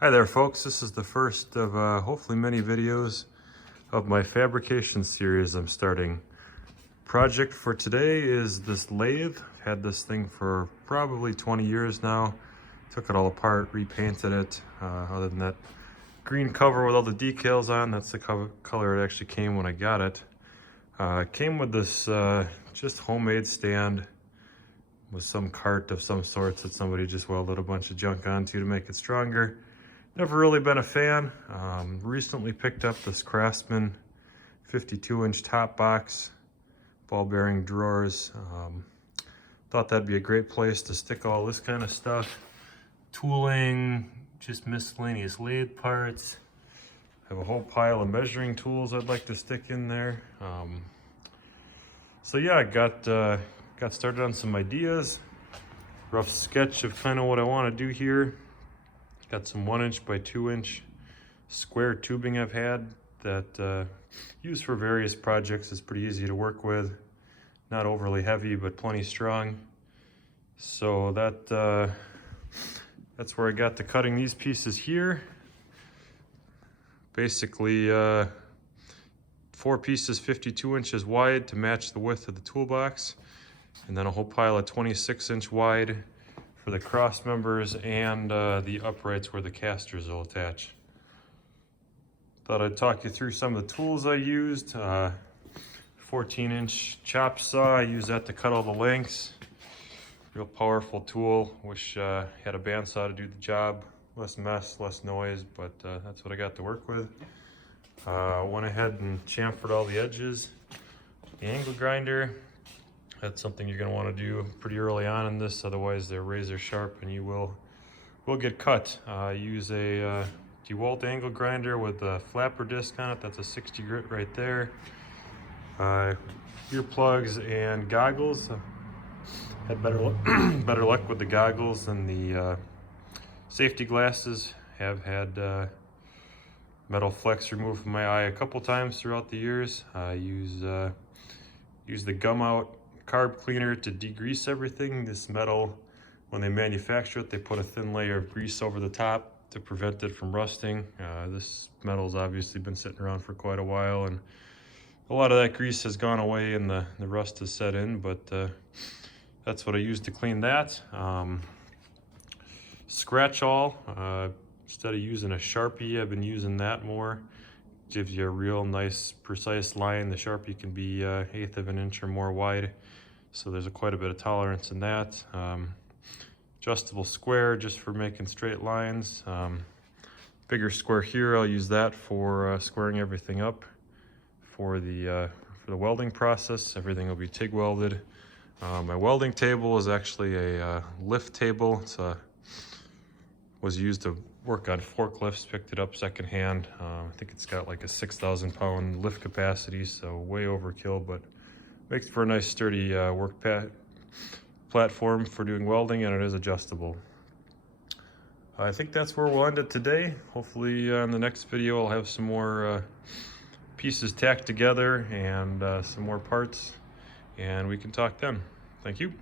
Hi there folks, this is the first of hopefully many videos of my fabrication series I'm starting. Project for today is this lathe. I've had this thing for probably 20 years now. Took it all apart, repainted it. Other than that green cover with all the decals on, that's the color it actually came when I got it. It came with this just homemade stand with some cart of some sorts that somebody just welded a bunch of junk onto to make it stronger. Never really been a fan. Recently picked up this Craftsman 52-inch top box, ball bearing drawers. Thought that'd be a great place to stick all this kind of stuff. Tooling, just miscellaneous lathe parts. I have a whole pile of measuring tools I'd like to stick in there. So yeah, I got started on some ideas. Rough sketch of kind of what I want to do here. Got some 1-inch by 2-inch square tubing I've had that used for various projects. It's pretty easy to work with. Not overly heavy, but plenty strong. So that's where I got to cutting these pieces here. Basically 4 pieces 52 inches wide to match the width of the toolbox. And then a whole pile of 26-inch wide for the cross members and the uprights where the casters will attach. Thought I'd talk you through some of the tools I used. 14-inch chop saw, I use that to cut all the lengths. Real powerful tool. Wish had a bandsaw to do the job. Less mess, less noise, but that's what I got to work with. Went ahead and chamfered all the edges. The angle grinder. That's something you're going to want to do pretty early on in this, otherwise they're razor sharp and you will get cut. Use a DeWalt angle grinder with a flapper disc on it. That's a 60 grit right there. Earplugs and goggles. Had better luck with the goggles than the safety glasses. Have had metal flecks removed from my eye a couple times throughout the years. I use the gum out carb cleaner to degrease everything. This metal, when they manufacture it, they put a thin layer of grease over the top to prevent it from rusting. This metal's obviously been sitting around for quite a while, and a lot of that grease has gone away and the rust has set in, but that's what I use to clean that. Scratch all, instead of using a Sharpie, I've been using that more. Gives you a real nice precise line. The Sharpie can be 1/8 of an inch or more wide, so there's quite a bit of tolerance in that. Adjustable square just for making straight lines. Bigger square here, I'll use that for squaring everything up for the welding process. Everything will be TIG welded. My welding table is actually a lift table. Was used to work on forklifts, picked it up secondhand. I think it's got like a 6,000 pound lift capacity, so way overkill, but makes for a nice sturdy work platform for doing welding, and it is adjustable. I think that's where we'll end it today. Hopefully in the next video I'll have some more pieces tacked together and some more parts, and we can talk then. Thank you.